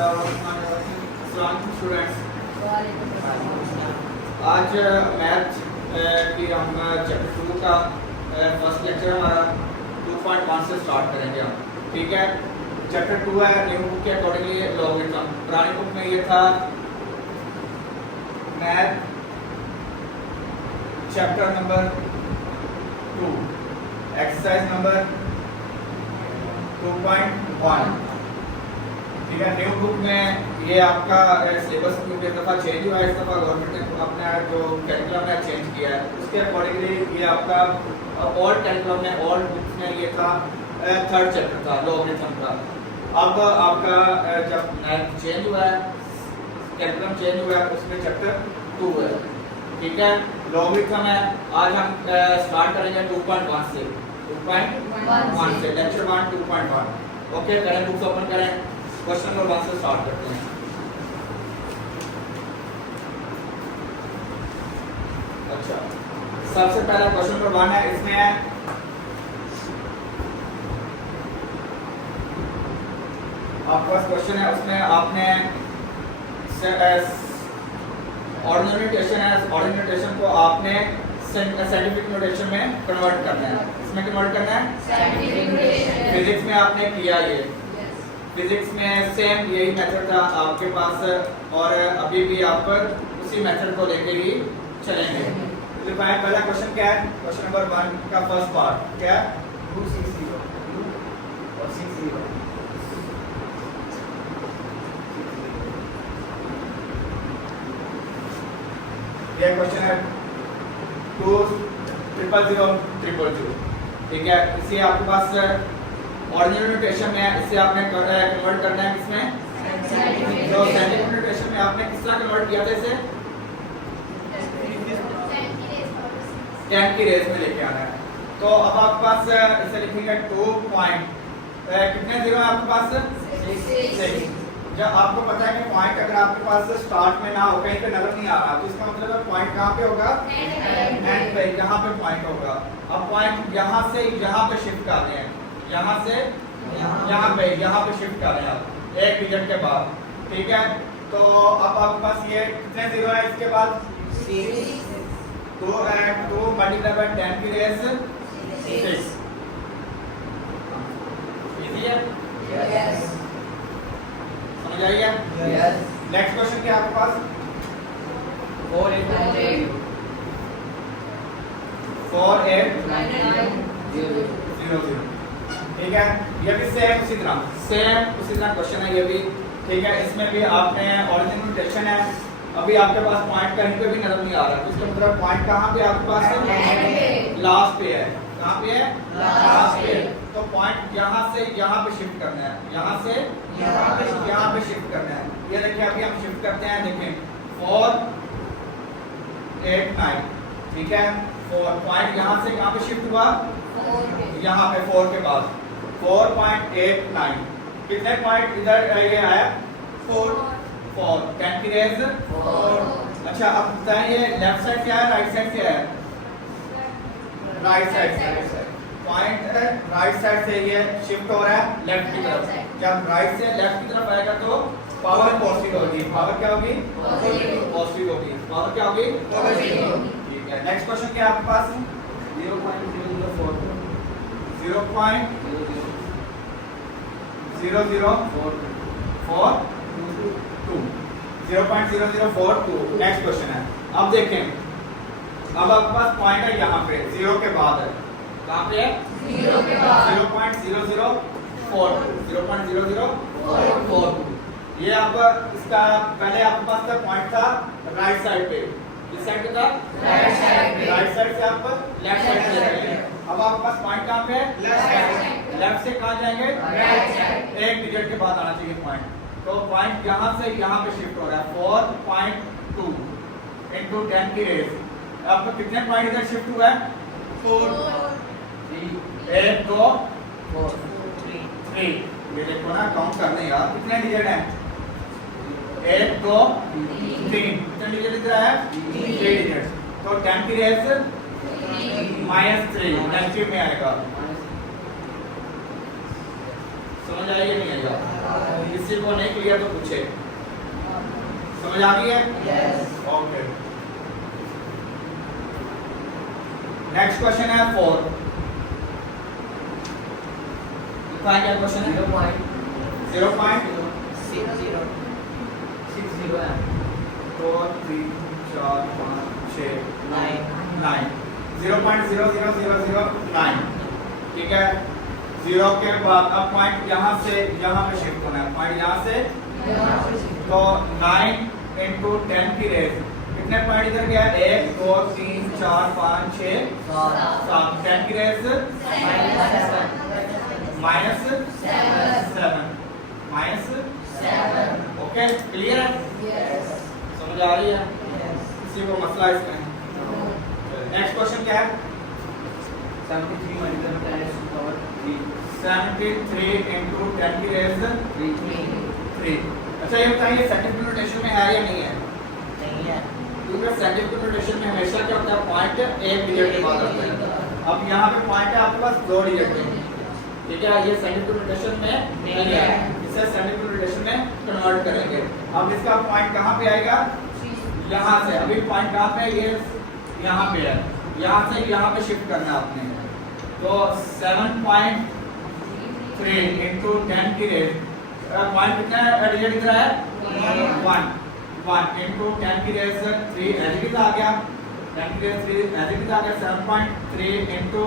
Students, आज math की हम चैप्टर 2 का फर्स्ट लेक्चर हमारा 2.1 से स्टार्ट करेंगे हम, ठीक है। चैप्टर 2 है न्यू बुक के अकॉर्डिंगली लॉगरिथम। पुरानी बुक में ये था math chapter number 2 exercise number 2.1, ठीक है। न्यू बुक में ये आपका सिलेबस क्योंकि इस दफ़ा चेंज हुआ है, इस दफ़ा गवर्नमेंट ने अपना जो कैरिकुलम है चेंज किया है, उसके अकॉर्डिंगली ये आपका ओल्ड कैरिकुलम में ओल्ड बुक्स में ये था थर्ड चैप्टर था लॉगरिथम का। अब आपका जब चेंज हुआ है, कैरिकुलम चेंज हुआ है, उसमें चैप्टर 2 है, ठीक है। लॉगरिथम है। आज हम स्टार्ट करेंगे 2.1 से, 2.1 से लेक्चर 1 2.1। ओके, करें बुक्स ओपन करें, क्वेश्चन नंबर 1 से स्टार्ट करते हैं। अच्छा, सबसे पहला क्वेश्चन नंबर 1 है, इसमें है आपका क्वेश्चन है, उसमें आपने ऑर्डिनरी नोटेशन है, ऑर्डिनरी नोटेशन को आपने साइंटिफिक नोटेशन में कन्वर्ट करना है। इसमें कन्वर्ट करना है साइंटिफिक नोटेशन। फिजिक्स में आपने किया ये, फिजिक्स में सेम यही मेथड था आपके पास, और अभी भी आप उसी मेथड को लेके ही चलेंगे। तो पहला क्वेश्चन क्या है? क्वेश्चन नंबर 1 का फर्स्ट पार्ट क्या है? 260 और 60। ये क्वेश्चन है 2 000 000, ठीक है। इसे आपके पास ऑर्डिनरी नोटेशन में है, इसे आपने कन्वर्ट करना है किसमें? तो साइंटिफिक नोटेशन में आपने किस तरह कन्वर्ट किया था इसे? 10 की रेस में लेके आना है। तो अब आपके पास इसे लिखेंगे 2 पॉइंट कितने जीरो है आपके पास? 6। जब आपको पता है कि पॉइंट अगर आपके पास स्टार्ट में ना हो, कहीं पे नजर नहीं आ रहा, तो इसका मतलब है पॉइंट कहाँ पे होगा? एंड पे, यहाँ पे पॉइंट होगा। अब पॉइंट यहाँ से यहाँ पे शिफ्ट कर रहे हैं, यहाँ से यहाँ पे शिफ्ट कर रहे हैं आप एक डिजिट के बाद, ठीक है। तो अब आपके पास ये कितने जीरो है इसके बाद? 6। तो 2 मल्टीप्लाई बाय 10 की रेस 6। इजी है? यस। समझ आई है? यस। नेक्स्ट क्वेश्चन क्या है आपके पास? 4 8 0 0, ठीक है। ये भी सेम उसी तरह क्वेश्चन है ये भी, ठीक है। इसमें भी आपने ऑरिजिनल नोटेशन है, अभी आपके पास पॉइंट कहीं पे भी नजर नहीं आ रहा, तो इसका मतलब पॉइंट कहाँ पे आपके पास है? लास्ट पे है। कहाँ पे है? लास्ट पे। तो पॉइंट यहाँ से यहाँ पे शिफ्ट करना है, यहाँ से यहाँ पे शिफ्ट करना है। ये देखिए अभी हम शिफ्ट करते हैं, देखें 4 8 9, ठीक है। 4 पॉइंट यहाँ से कहाँ पे शिफ्ट हुआ? यहाँ पे 4 के बाद 4.89। कितने पॉइंट इधर ये आया? 4 10 की रेस 4। अच्छा, अब बताइए लेफ्ट साइड से आया राइट साइड से आया? राइट साइड से। पॉइंट राइट साइड से ये शिफ्ट हो रहा है लेफ्ट की तरफ। जब राइट से लेफ्ट की तरफ आएगा तो पावर पॉजिटिव होगी। पावर क्या होगी? पॉजिटिव होगी। पावर क्या होगी? पॉजिटिव। ठीक है। नेक्स्ट क्वेश्चन क्या है आपके पास? 0.004 0.0042। नेक्स्ट क्वेश्चन है, अब देखें, अब आपके पास पॉइंट है यहाँ पे 0 के बाद है, कहाँ पे है? 0 के बाद 0.0042। ये आपका इसका पहले आपके पास का पॉइंट था राइट साइड पे, इस साइड पे था राइट साइड से आप लेफ्ट साइड पे जाएंगे। अब आपके पास पॉइंट कहाँ पे है? लेफ्ट से कहाँ जाएंगे? Right side. एक डिजिट के बाद आना चाहिए पॉइंट। तो पॉइंट यहाँ से यहाँ पे शिफ्ट हो रहा है 4.2 into 10 की रेस। आपको कितने पॉइंट इधर शिफ्ट हुआ है? 4 1 2 3। ये देखो ना, काउंट करने यार, कितने डिजिट हैं? 1 2 3। कितने डिजिट इधर है? 3 डिजिट। तो 10 की रेस -3 नेगेटिव में आएगा। समझ आएगी नहीं आएगा? किसी को नहीं क्लियर तो पूछे। समझ आ गई है? Yes. ओके। नेक्स्ट क्वेश्चन है 4। क्या क्वेश्चन है? 0.60 है 2 3 4 5 6 9 0.00009। ठीक है, 0 के बाद अब पॉइंट यहाँ से यहाँ पे शिफ्ट होना है, पॉइंट यहाँ से तो 9 into 10 की रेस कितने पॉइंट इधर गया? 1 2 3 4 5 6 7 10 की रेस -7 ओके क्लियर है? समझ आ रही है? किसी को मसला इसमें? नेक्स्ट क्वेश्चन क्या है? 73 multiplied by 10 to the power 3. 73 into 10 की रेस 3। अच्छा ये बताइए साइंटिफिक नोटेशन में है या नहीं है? क्योंकि साइंटिफिक नोटेशन में हमेशा क्या होता है, पॉइंट एक डिजिट के बाद आता है। अब यहाँ पे पॉइंट है आपके पास 2 डिजिट के, ठीक है, ये साइंटिफिक नोटेशन में नहीं है, इसे साइंटिफिक नोटेशन में कन्वर्ट करेंगे। अब इसका पॉइंट कहाँ पे आएगा? यहाँ से। अभी पॉइंट कहाँ पे? ये यहाँ पे है, यहाँ से यहाँ पे शिफ्ट करना है आपने। तो 7.3 into 10 की रेस पॉइंट कितना डिजिट दिख रहा है? 1 into 10 की रेस 3 एज इट आ गया, 10 की रेस 3 एज इट आ गया। 7.3 into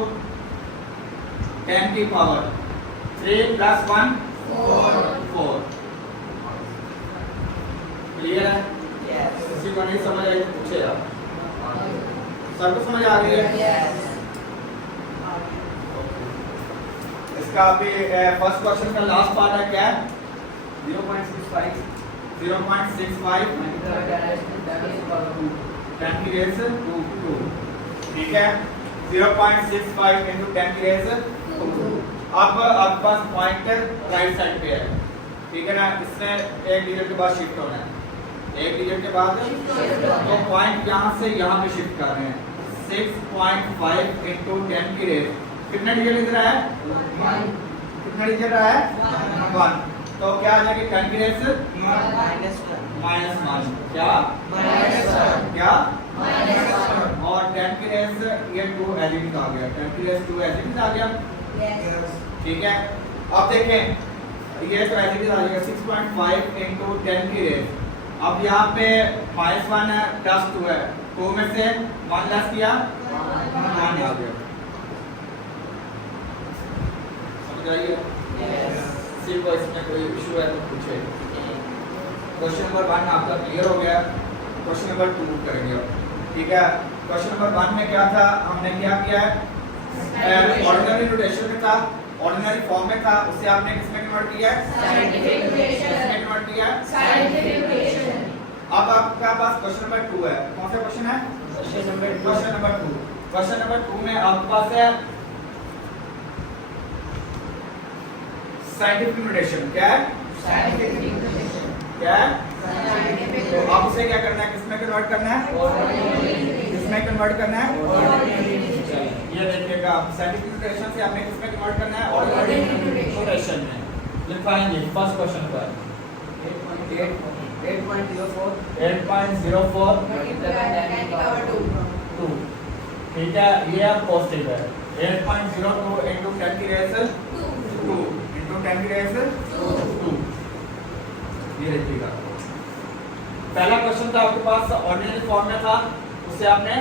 10 की पावर 3 plus 1 4। क्लियर है? किसी को नहीं समझ आई तो पूछे आप। सबको समझ आ रही है? इसका अभी फर्स्ट क्वेश्चन का लास्ट पार्ट है क्या? 0.65 0.65 multiplied by 10 to the power 2. 10 की रेस 2। ठीक है, 0.65 into 10 की रेस 2। अब आपके पास पॉइंटर राइट साइड पे है, ठीक है ना, इसमें एक डिजिट के बाद शिफ्ट होना है, एक डिजिट के बाद तो पॉइंट यहाँ से यहाँ पे शिफ्ट कर रहे हैं। 6.5 into 10 की रेस कितना डिजिट इधर है? कितना डिजिट रहा है? 1। तो क्या आ जाएगी? 10 की रेस -1 क्या? क्या? और 10 की रेस ये 2 एज इट आ गया, 10 की रेस 2 एज इट आ गया। ठीक है, अब देखें ये तो एज इट आ जाएगा 6.5 into 10 की रेस। अब यहाँ पे -1 है प्लस 2 है, 2 में से 1 लेस किया 1 आ गया। समझ आइए? किसी को इसमें कोई इशू है तो पूछे। क्वेश्चन नंबर 1 आपका क्लियर हो गया। क्वेश्चन नंबर 2 करेंगे अब, ठीक है। क्वेश्चन नंबर 1 में क्या था, हमने क्या किया है? ऑर्डिनरी नोटेशन में था, ऑर्डिनरी फॉर्म में था, उससे आपने किसमें कन्वर्ट किया है? Scientific notation. किसमें कन्वर्ट किया है? Scientific notation. अब आपका पास क्वेश्चन नंबर 2 है। कौन सा क्वेश्चन है? Question number 2. Question number 2। Question number 2 में आपके पास है साइंटिफिक नोटेशन। क्या है? Scientific notation. क्या है? साइंटिफिक तो आप उसे क्या करना है, किसमें कन्वर्ट करना है? किसमें कन्वर्ट करना है? ये देखिएगा, साइंटिफिक नोटेशन से आपने किसमें कन्वर्ट करना है? ऑर्डिनरी नोटेशन में। लिखाएंगे फर्स्ट क्वेश्चन पर 8.04 8.04 multiplied by 10 to the power 2. 2। ठीक है, ये आप पॉजिटिव है। 8.02 into 10 की रेस 2 into 10 की रेस 2। ये देखिएगा, पहला क्वेश्चन था आपके पास ऑर्डिनरी फॉर्म में था, उससे आपने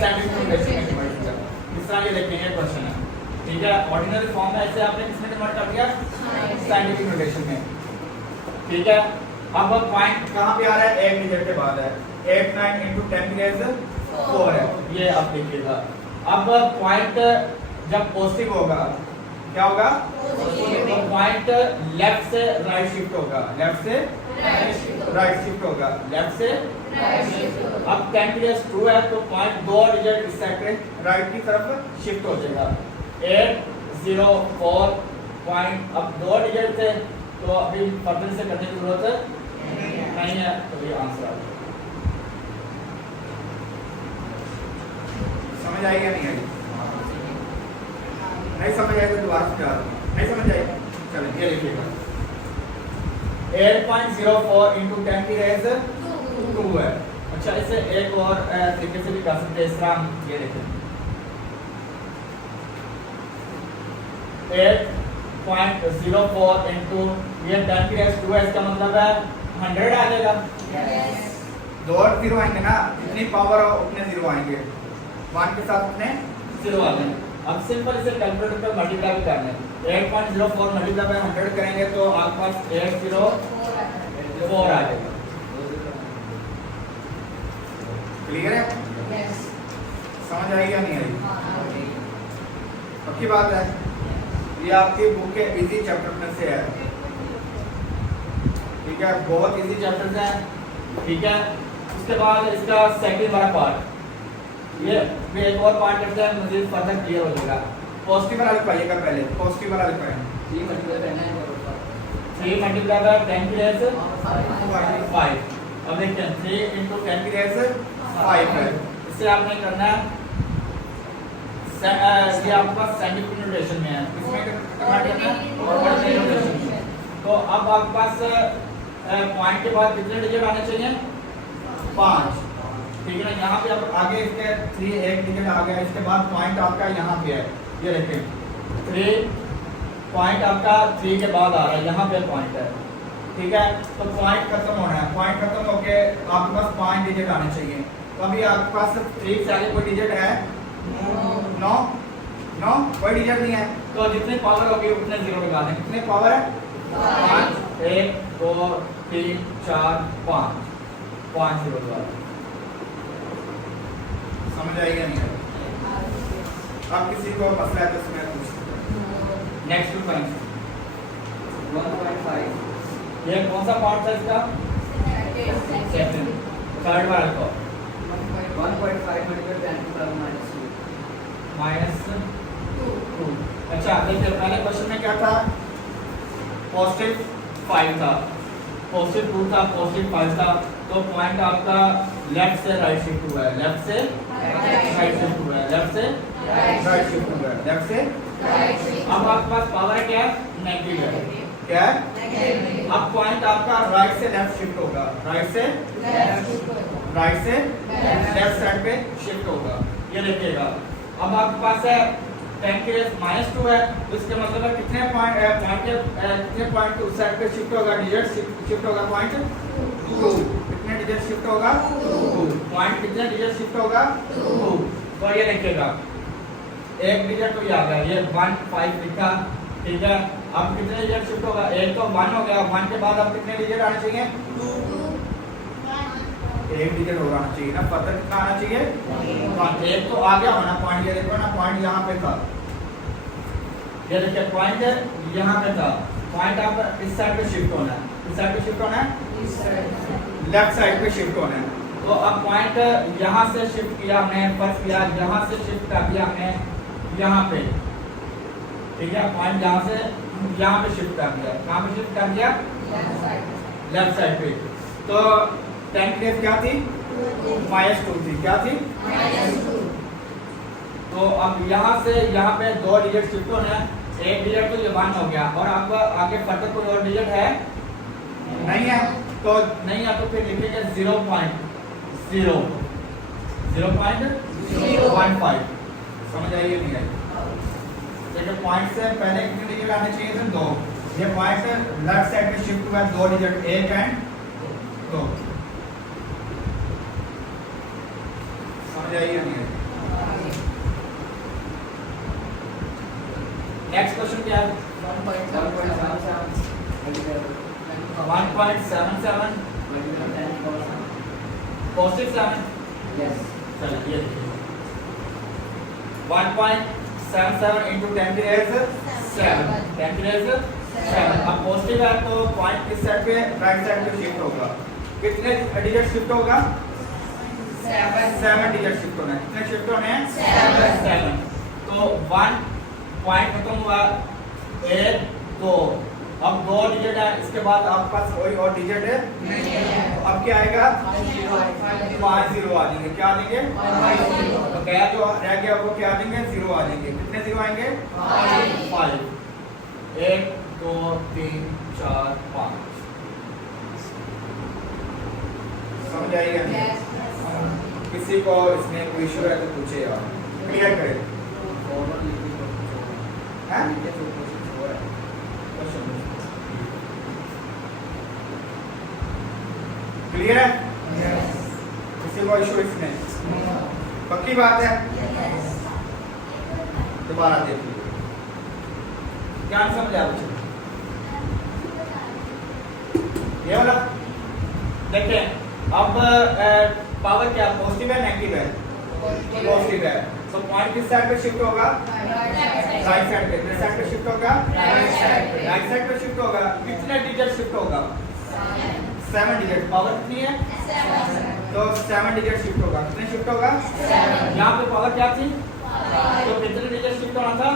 साइंटिफिक नोटेशन में कन्वर्ट किया। इस तरह ये देखेंगे क्वेश्चन है, ठीक है। ऑर्डिनरी फॉर्म में ऐसे आपने किसमें कन्वर्ट कर दिया? साइंटिफिक नोटेशन में। ठीक है, अब पॉइंट कहाँ पे आ रहा है? एक डिजिट के बाद है। 8.9 into 10 की रेस 4 है, ये आप देखिएगा। अब पॉइंट जब पॉजिटिव होगा क्या होगा? तो पॉइंट लेफ्ट से राइट शिफ्ट होगा, लेफ्ट से राइट शिफ्ट होगा, लेफ्ट से अब 10 की रेस 2 है तो पॉइंट 2 डिजिट इस साइड पे राइट की तरफ शिफ्ट हो जाएगा। 804 पॉइंट, अब 2 डिजिट थे तो अभी फर्दर से करने की जरूरत नहीं है, तो ये आंसर आ गया। समझ आई या नहीं आई? नहीं समझ आई तो दोबारा से नहीं समझ आई, चलिए ये लिखिएगा। 8.04 into 10 की रेज 2 है। अच्छा, इसे एक और तरीके से भी कर सकते हैं, इस तरह हम ये देखें 8.04 into ये 10 की रेज 2 है, इसका मतलब है 100 आ जाएगा। दो और जीरो आएंगे ना, जितनी पावर हो उतने जीरो आएंगे, 1 के साथ उतने जीरो आ जाएंगे। अब सिंपल इसे कैलकुलेटर पे मल्टीप्लाई करना है। 8.04 मल्टीप्लाई बाय 100 करेंगे तो आपके पास 804 आ जाएगा। क्लियर है? समझ आई या नहीं आई? पक्की बात है। ये आपकी बुक के इजी चैप्टर में से है, ठीक है, बहुत इजी चैप्टर्स हैं, ठीक है। उसके बाद इसका सेकंड वाला पार्ट, ये भी एक और पार्ट करते हैं, मुझे फर्दर क्लियर हो जाएगा। पॉजिटिव वाला लिखवाइएगा पहले, पॉजिटिव वाला लिखवाएंगे 3 मल्टीप्लाई करना है और 3 मल्टीप्लाई बाय 10 की रेज 5। अब देखते हैं 3 into 10 की रेज 5 है। इससे आपने करना है ये आपके पास साइंटिफिक नोटेशन में है, इसमें करना है ऑर्डिनरी नोटेशन में। तो अब आपके पास पॉइंट के बाद कितने डिजिट आने चाहिए? 5, ठीक है ना। यहाँ पे अब आगे इसके 3 एक डिजिट आ गया, इसके बाद पॉइंट आपका यहाँ पे है, ये देखें 3 पॉइंट आपका 3 के बाद आ रहा है, यहाँ पे पॉइंट है, ठीक है। तो पॉइंट खत्म होना है, पॉइंट खत्म होके आपके पास 5 डिजिट आने चाहिए। तो अभी आपके पास 3 से आगे कोई डिजिट है? नो, कोई डिजिट नहीं है। तो जितनी पावर होगी उतने जीरो लगा दें। कितने पावर है? 5, 1 2 3 4 5 जीरो लगा दें। समझ आएगा नहीं है? अब किसी को मसला है तो उसमें पूछ सकते हैं। नेक्स्ट टू पॉइंट 1.5 ये कौन सा पार्ट था इसका? सेकंड। थर्ड वाला को 1.5 मल्टीप्लाई 10 to the -2 -2। अच्छा, देखिए पहले क्वेश्चन में क्या था? पॉजिटिव 5 था, पॉजिटिव 2 था, पॉजिटिव 5 था। तो पॉइंट आपका लेफ्ट से राइट शिफ्ट हुआ है, लेफ्ट से राइट शिफ्ट हुआ है, लेफ्ट से राइट शिफ्ट हुआ है, लेफ्ट से राइट। अब आपके पास पावर क्या है? नेगेटिव है। क्या है? अब पॉइंट आपका राइट से लेफ्ट शिफ्ट होगा, राइट से लेफ्ट साइड पे शिफ्ट होगा, ये देखिएगा। अब आपके पास है 10 की रेज -2 है, तो इसका मतलब है कितने पॉइंट उस साइड पे शिफ्ट होगा? डिजिट शिफ्ट होगा पॉइंट 2। कितने डिजिट शिफ्ट होगा? 2। पॉइंट कितने डिजिट शिफ्ट होगा? 2। तो ये देखिएगा, एक डिजिट तो ये आ गया, ये 1 5 लिखा, ठीक है। अब कितने डिजिट शिफ्ट होगा? एक तो 1 हो गया, 1 के बाद अब कितने डिजिट आने चाहिए? 2। एक डिजिट होगा आना चाहिए ना, फर्दर कितना आना चाहिए? 1। एक तो आ गया होना पॉइंट, ये देखो ना, पॉइंट यहाँ पे था, ये देखिए पॉइंट यहाँ पे था। पॉइंट आप इस साइड पे शिफ्ट होना है, इस साइड पे शिफ्ट होना है, लेफ्ट साइड पे शिफ्ट होना है। तो अब पॉइंट यहाँ से शिफ्ट किया हमने, फर्स्ट किया यहाँ से शिफ्ट कर दिया हमने यहाँ पे, ठीक है। पॉइंट यहाँ से यहाँ पे शिफ्ट कर दिया, कहाँ पे शिफ्ट कर दिया? लेफ्ट साइड पे। तो 10 की रेज क्या थी? -2 थी। क्या थी? -2। तो अब यहाँ से यहाँ पे 2 डिजिट शिफ्ट होना है, एक डिजिट तो ये 1 हो गया, और आपका आगे फर्दर कोई और डिजिट है? नहीं है। तो नहीं है तो फिर लिखेंगे 0.0 0.015। समझ आइए नहीं आई? देखिए पॉइंट से पहले कितने डिजिट आने चाहिए थे? 2। ये पॉइंट से लेफ्ट साइड में शिफ्ट हुआ 2 डिजिट, 1 एंड 2। समझ आइए नहीं आई? नेक्स्ट क्वेश्चन क्या है? 1.77 पॉजिटिव 7। चलिए ये देखिए 1.77 into 10 की रेज 7, 10 की रेज 7। अब पॉजिटिव है तो पॉइंट किस साइड पे? राइट साइड पे शिफ्ट होगा। कितने डिजिट शिफ्ट होगा? 7 डिजिट शिफ्ट होना है। कितने शिफ्ट होने हैं? 7। तो 1 पॉइंट खत्म हुआ, 1 2, अब 2 डिजिट है, इसके बाद आपके पास कोई और डिजिट है नहीं है। तो अब क्या आएगा? 5 0 आ जाएंगे। क्या आ जाएंगे? तो गया जो रह गया वो क्या आ जाएंगे? 0 आ जाएंगे। कितने 0 आएंगे? 5। 1 2 3 4 5। आई या नहीं? किसी को इसमें कोई इशू है तो पूछे यार, क्लियर करें। हैं? क्लियर है? किसी को इशू इसमें? पक्की बात है? दोबारा देखिए, क्या समझ आया बच्चों? ये वाला देखें। अब पावर क्या पॉजिटिव है नेगेटिव है? पॉजिटिव है। तो पॉइंट किस साइड पे शिफ्ट होगा? राइट साइड पे। किस साइड पे शिफ्ट होगा? राइट साइड पे शिफ्ट होगा। कितने डिजिट शिफ्ट होगा? 7 डिजिट। पावर कितनी है? तो 7 डिजिट शिफ्ट होगा। कितने शिफ्ट होगा? यहाँ पे पावर क्या थी? तो कितने डिजिट शिफ्ट होना था?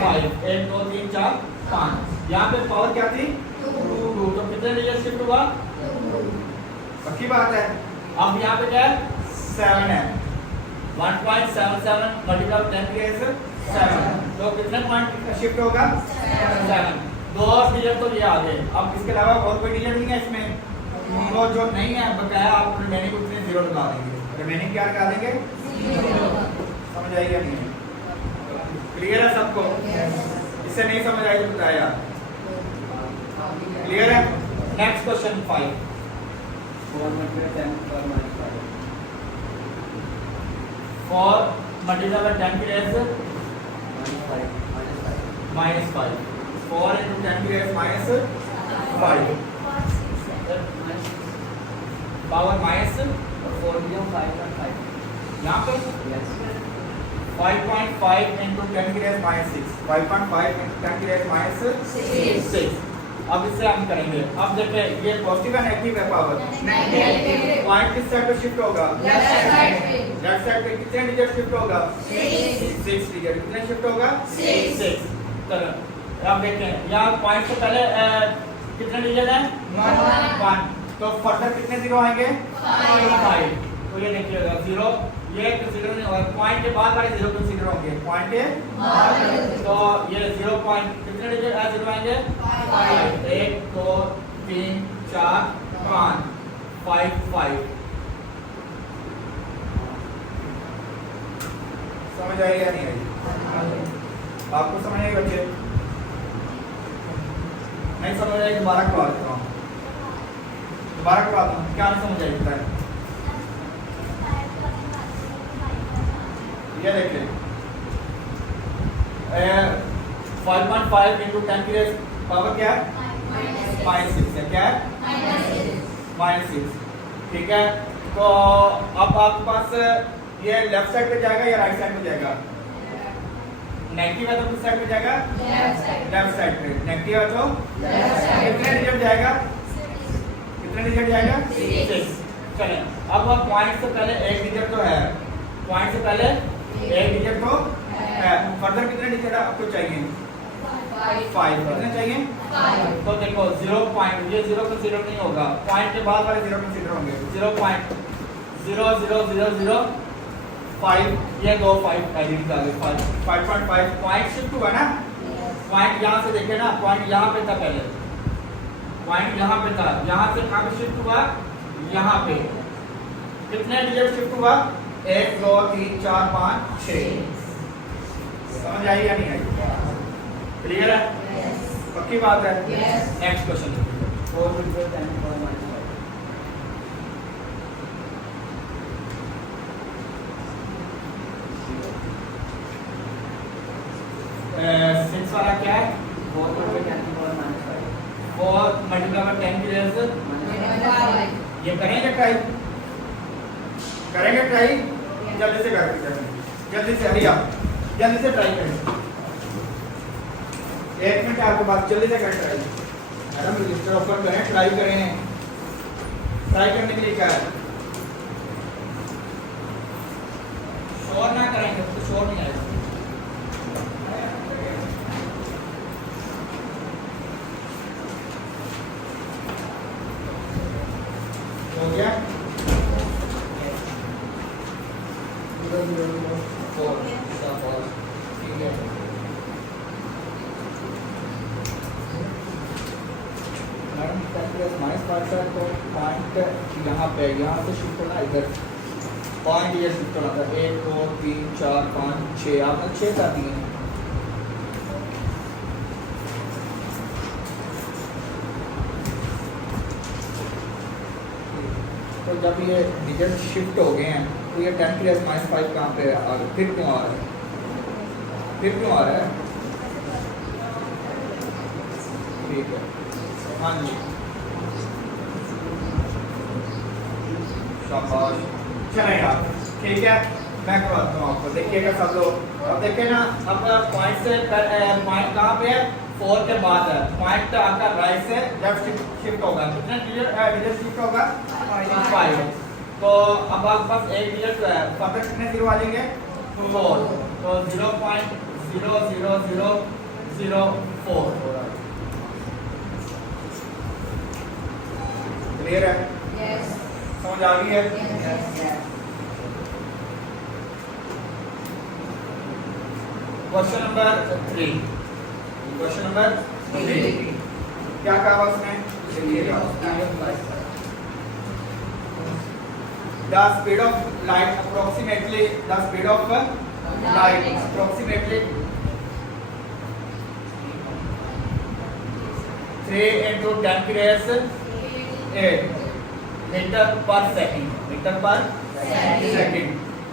5। 1 2 3 4 5। यहाँ पे पावर क्या थी? 2। तो कितने डिजिट शिफ्ट हुआ? पक्की बात है। अब यहाँ पे क्या है? 7 है। 1.77 मल्टीप्लाई 10 की वजह से 7। तो कितने पॉइंट शिफ्ट होगा? 7। 2 और डिजिट तो ये आ गए। अब इसके अलावा और कोई डिजिट नहीं है इसमें, तो जो नहीं है बकाया आप रिमेनिंग उसमें 0 लगा देंगे। रिमेनिंग क्या लगा देंगे? 0। समझ आई या नहीं? क्लियर है सबको? इससे नहीं समझ आई तो बताया। क्लियर है? Next question 5। 4 मल्टीप्लाई 10 पर -5 4 मल्टीप्लाई 10 की रेज़ -5। 4 into 10 की रेज़ -5 पावर4 दिया 5.5 यहाँ पे यस 5.5 into 10 की रेज़ -6। 5.5 into 10 की रेज़ -6। अब इससे हम करेंगे। अब देखिए ये पॉजिटिव है नेगेटिव है पावर? नेगेटिव। पॉइंट किस साइड पे शिफ्ट होगा? लेफ्ट साइड पे। लेफ्ट साइड पे कितने डिजिट शिफ्ट होगा? 6 डिजिट। कितने शिफ्ट होगा? 6। चलो अब देखते हैं यहाँ पॉइंट से पहले कितने डिजिट है? 1। तो फर्दर कितने 0 आएंगे? 5। तो ये देखिएगा 0 ये कंसीडर नहीं होगा। पॉइंट के बाद वाले 0 कंसीडर होंगे। पॉइंट के तो ये 0 पॉइंट कितने डिजिट 0 आएंगे? 5। 1 2 3 4 5 5। समझ आई या नहीं आई? आपको समझ आई बच्चे? नहीं समझ आई दोबारा करवा देता हूँ। दोबारा करवा दूँ क्या नहीं समझ आई बताएं? ये देखिए 5.5 into 10 की रेज़ पावर क्या है? -6 है। क्या है? -6। ठीक है। तो अब आपके पास ये लेफ्ट साइड पे जाएगा या राइट साइड पे जाएगा? नेगेटिव है तो किस साइड पे जाएगा? लेफ्ट साइड पे। नेगेटिव है तो कितने डिजिट जाएगा? कितने डिजिट जाएगा? 6। चलें अब पॉइंट से पहले एक डिजिट तो है। पॉइंट से पहले एक डिजिट तो है। फर्दर कितने डिजिट आपको चाहिए? 5। कितने चाहिए? 5। तो देखो 0 पॉइंट ये 0 कंसीडर नहीं होगा। पॉइंट के बाद वाले 0 कंसीडर होंगे। 0.0005 ये 2 5 एडिट आ गए। 5.5 पॉइंट शिफ्ट हुआ ना? पॉइंट यहाँ से देखे ना, पॉइंट यहाँ पे था पहले। पॉइंट यहाँ पे था, यहाँ से कहाँ पे शिफ्ट हुआ? यहाँ पे। कितने डिजिट शिफ्ट हुआ? 1 2 3 4 5 6। समझ आई या नहीं आई? क्लियर है? पक्की बात है? नेक्स्ट क्वेश्चन 4 मल्टीप्लाई 10 पर -5 6 वाला क्या है? 4 मल्टीप्लाई 10 पर -5 4 मल्टीप्लाई 10 की रेज़ ये करेंगे ट्राई? करेंगे ट्राई? जल्दी से करेंगे। जल्दी से हरिया जल्दी से ट्राई करें। 1 मिनट आपके पास, जल्दी से करें ट्राई। मैडम रजिस्टर ओपन करें, ट्राई करें। ट्राई करने के लिए क्या है? शोर ना करेंगे तो शोर नहीं आएगा। हो गया? 4 ठीक है। मैडम -5 है तो पॉइंट यहाँ पे, यहाँ से शिफ्ट होना इधर, पॉइंट ये शिफ्ट होना था 1 2 3 4 5 6, आपने 6 कर दिए हैं। तो जब ये डिजिट शिफ्ट हो गए हैं तो ये 10 की -5 कहाँ पे आ गया, फिर क्यों आ रहा है, फिर क्यों आ रहा है? ठीक है, हाँ जी, शाबाश, चलेगा, ठीक है, मैं करवाता हूँ आपको, देखिएगा सब लोग। अब देखिए ना, अब पॉइंट से पॉइंट कहाँ पे है, 4 के बाद है, पॉइंट आपका राइट से लेफ्ट शिफ्ट होगा, कितने डिजिट शिफ्ट होगा, 5। तो अब आपके पास एक डिजिट जो है, फर्दर कितने जीरो आ जाएंगे, 4, तो 0.00004। क्लियर है, Yes. समझ आ गई है? Yes. Question number 3, question number 3 क्या कहा उसने, the speed of light approximately 3 into 10 की रेस 8 मीटर पर second.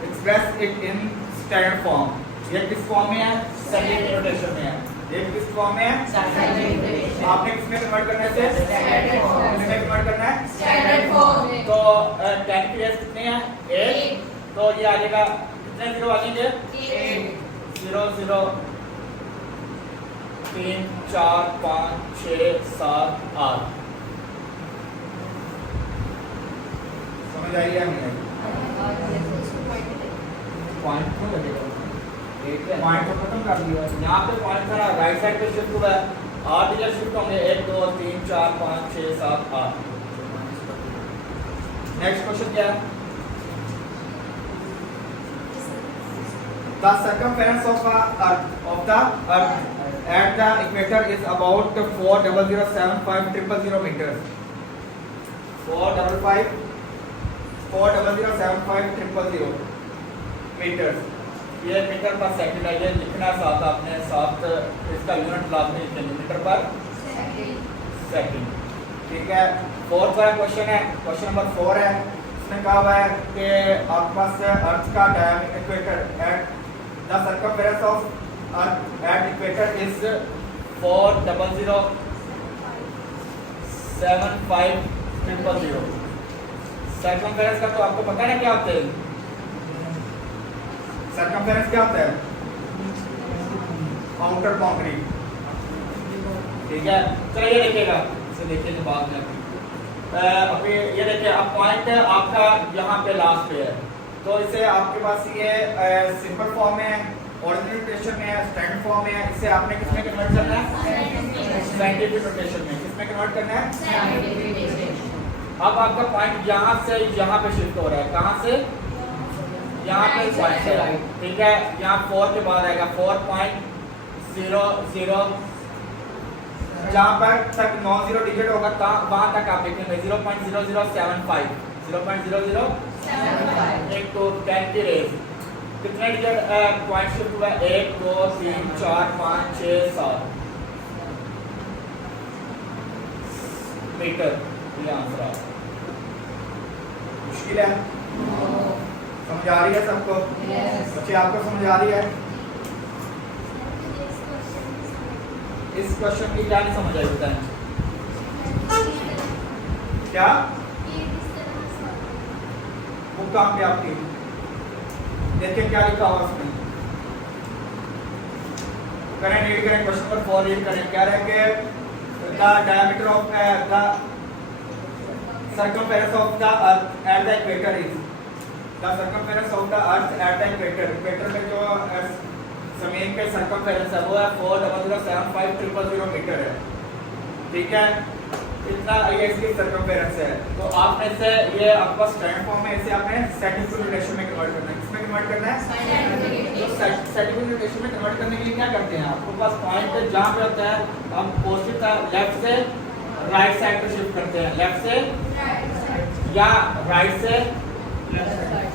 Express it in standard form. ये किस फॉर्म में है, सेकंड नोटेशन में है। ये किस फॉर्म में है, आपने किसमें कन्वर्ट करना है, किसमें कन्वर्ट करना है, Standard form में। तो 10 की रेस कितने हैं, 8, तो ये आ जाएगा, कितने जीरो आ जाएंगे, 0 0 3 4 5 6 7 8। समझ आई या नहीं आई? पॉइंट क्यों लगेगा, पॉइंट को खत्म कर दिया। यहाँ पे पॉइंट था राइट साइड पे शिफ्ट हुआ है, 8 डिजिट शिफ्ट होंगे, 1 2 3 4 5 6 7 8। नेक्स्ट क्वेश्चन क्या है, the circumference of the earth at the equator is about 40075 meters। 40075 meters। ये मीटर पर सेकंड है, ये लिखना साथ आपने, साथ इसका यूनिट लाजमी लिखेंगे, मीटर पर सेकंड। ठीक है, 4th वाला क्वेश्चन है, क्वेश्चन नंबर 4 है। इसमें कहा हुआ है कि आपके पास अर्थ का equator at the circumference of earth at equator is 40075 circumference का तो आपको पता है ना क्या होता है, सर्कमफेरेंस क्या होता है, आउटर बाउंड्री। ठीक है, चलो ये देखिएगा, इसे देखेंगे बाद में। अभी ये देखिए, अब पॉइंट आपका यहाँ पे लास्ट पे है, तो इसे आपके पास ये सिंपल फॉर्म में है, ऑर्डिनरी नोटेशन में है, स्टैंडर्ड फॉर्म में है। इसे आपने किसमें कन्वर्ट करना है, साइंटिफिक नोटेशन में। किसमें कन्वर्ट करना है, अब आपका पॉइंट यहाँ से यहाँ पे शिफ्ट हो रहा है, कहाँ से, यहाँ पे पॉइंट है, ठीक है। यहाँ 4 के बाद आएगा 4.00, जहाँ पर तक 90 डिजिट होगा वहाँ तक आप देखेंगे 0.0075 एक तो 10 की रेस कितने डिजिट पॉइंट शिफ्ट हुआ है, 1 2 3 4 5 6 7 मीटर। ये आंसर है, मुश्किल है, समझ आ रही है सबको, बच्चे आपको समझ आ रही है? इस क्वेश्चन की क्या नहीं समझ आई बताएं, क्या बुक कहाँ पे आपकी, देखिए क्या लिखा हुआ उसमें, करें रीड करें, क्वेश्चन नंबर 4 रीड करें। क्या रहे कि the diameter of the circumference of the earth at the equator is the circumference of the earth at the equator। Equator में जो जमीन के सर्कमफेरेंस है वो है 40075 मीटर है, ठीक है। इतना ये इसकी सर्कमफेरेंस है, तो आपने से ये आपका स्टैंडर्ड फॉर्म में इसे आपने साइंटिफिक नोटेशन में कन्वर्ट करना है। किसमें कन्वर्ट करना है, तो साइंटिफिक नोटेशन में कन्वर्ट करने के लिए क्या करते हैं, आपके पास पॉइंट जहाँ पे होता है हम पॉजिटिव था लेफ्ट से राइट साइड पे शिफ्ट करते हैं, लेफ्ट से Right side. या राइट से, Left side.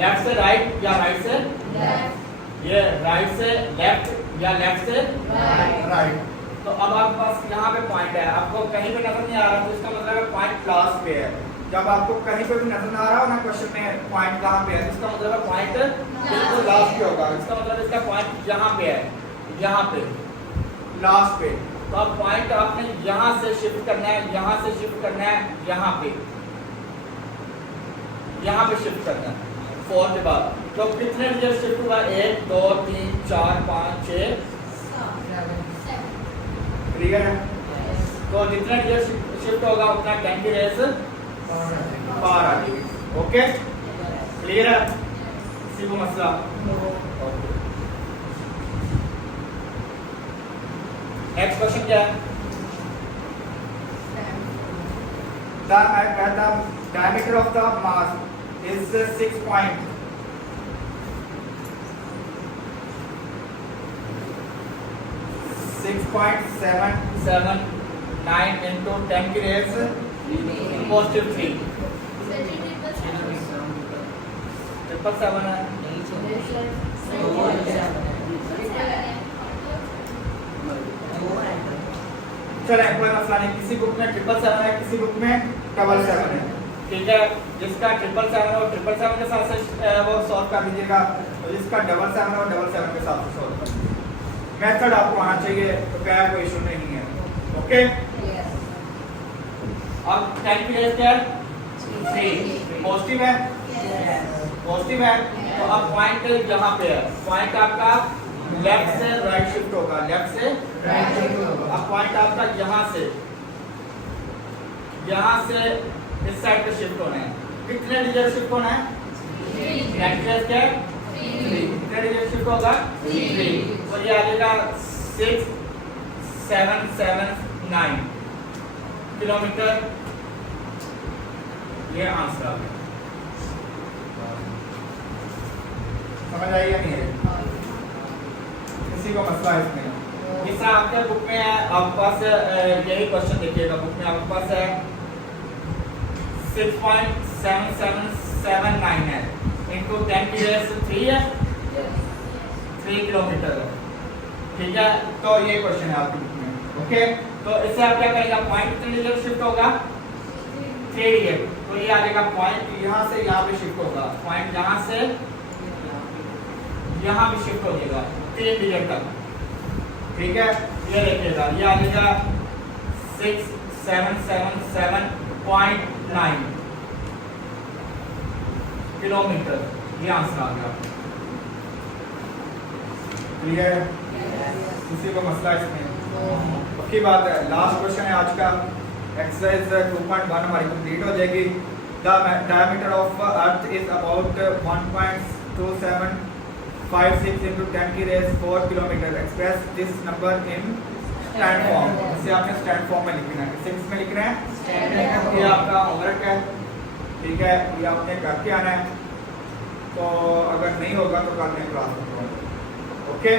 लेफ्ट से राइट या राइट से, Left. ये राइट से लेफ्ट या लेफ्ट से Right. राइट। तो अब आपके पास यहाँ पे पॉइंट है, आपको कहीं पे नजर नहीं आ रहा तो इसका मतलब है पॉइंट लास्ट पे है। जब आपको कहीं पे भी नजर ना आ रहा हो ना क्वेश्चन में पॉइंट कहाँ पे है, तो इसका मतलब है पॉइंट बिल्कुल लास्ट पे होगा। इसका मतलब इसका पॉइंट यहाँ पे है, यहाँ पे लास्ट पे। तो अब पॉइंट आपने यहाँ से शिफ्ट करना है, यहाँ से शिफ्ट करना है, यहाँ पे शिफ्ट करना है 4 के बाद। तो कितने डिजिट शिफ्ट हुआ, 1 2 3 4 5 6 क्लियर है। तो जितना डिजिट शिफ्ट होगा उतना 10 की रेस बाहर आ जाएगी। ओके क्लियर है, किसी को मसला? नेक्स्ट क्वेश्चन क्या है? The diameter of the mass is 6.779 into 10 की रेस positive 3 777 है। चले कोई मसला नहीं, किसी बुक में 777 है, किसी बुक में 777 है। ठीक है, जिसका 777 हो 777 के साथ से वो सॉल्व कर दीजिएगा, और जिसका 777 हो 777 के साथ से सॉल्व कर दीजिएगा। मेथड आपको आना चाहिए, तो क्या कोई इशू नहीं है। ओके अब 10 की रेस क्या है? 3 पॉजिटिव है, पॉजिटिव है। तो अब पॉइंट यहाँ पे है, पॉइंट आपका लेफ्ट से राइट शिफ्ट होगा, लेफ्ट से राइट शिफ्ट होगा। अब पॉइंट आपका यहाँ से इस साइड पे शिफ्ट होना है। कितने डिजिट शिफ्ट होना है? 3 क्या है? 3 कितने डिजिट शिफ्ट होगा? 3। तो ये आ जाएगा 6779 किलोमीटर, ये आंसर आ गया। समझ आई या नहीं है? किसी को मसला है इसमें? जैसा आपके बुक में है, आपके पास यही क्वेश्चन देखिएगा, बुक में आपके पास है 6.7779 है इनको 10 की रेस 3 है, 3 किलोमीटर है। ठीक है, तो ये क्वेश्चन है आपकी बुक में। ओके, तो इससे आप क्या करेंगे, पॉइंट कितने डिजिट शिफ्ट होगा? 3 डिजिट। तो ये आ जाएगा पॉइंट यहाँ से यहाँ पे शिफ्ट होगा, पॉइंट यहाँ से यहाँ भी शिफ्ट हो जाएगा 3 डिजिट तक। ठीक है, ये देखिएगा, ये आ जाएगा 6777.9 किलोमीटर, ये आंसर आ गया। क्लियर? किसी को मसला इसमें? पक्की बात है। लास्ट क्वेश्चन है आज का, एक्सरसाइज 2.1 हमारी कंप्लीट हो जाएगी। The diameter of earth is about 1.2756 into 10 की raise 4 kilometre. Express this number in stand form. इसे आपने स्टैंड फॉर्म में लिखना है, 6 में लिख रहे हैं। ये आपका होमवर्क है, ठीक है, ये आपने करके आना है। तो अगर नहीं होगा तो कल में क्लास में। ओके।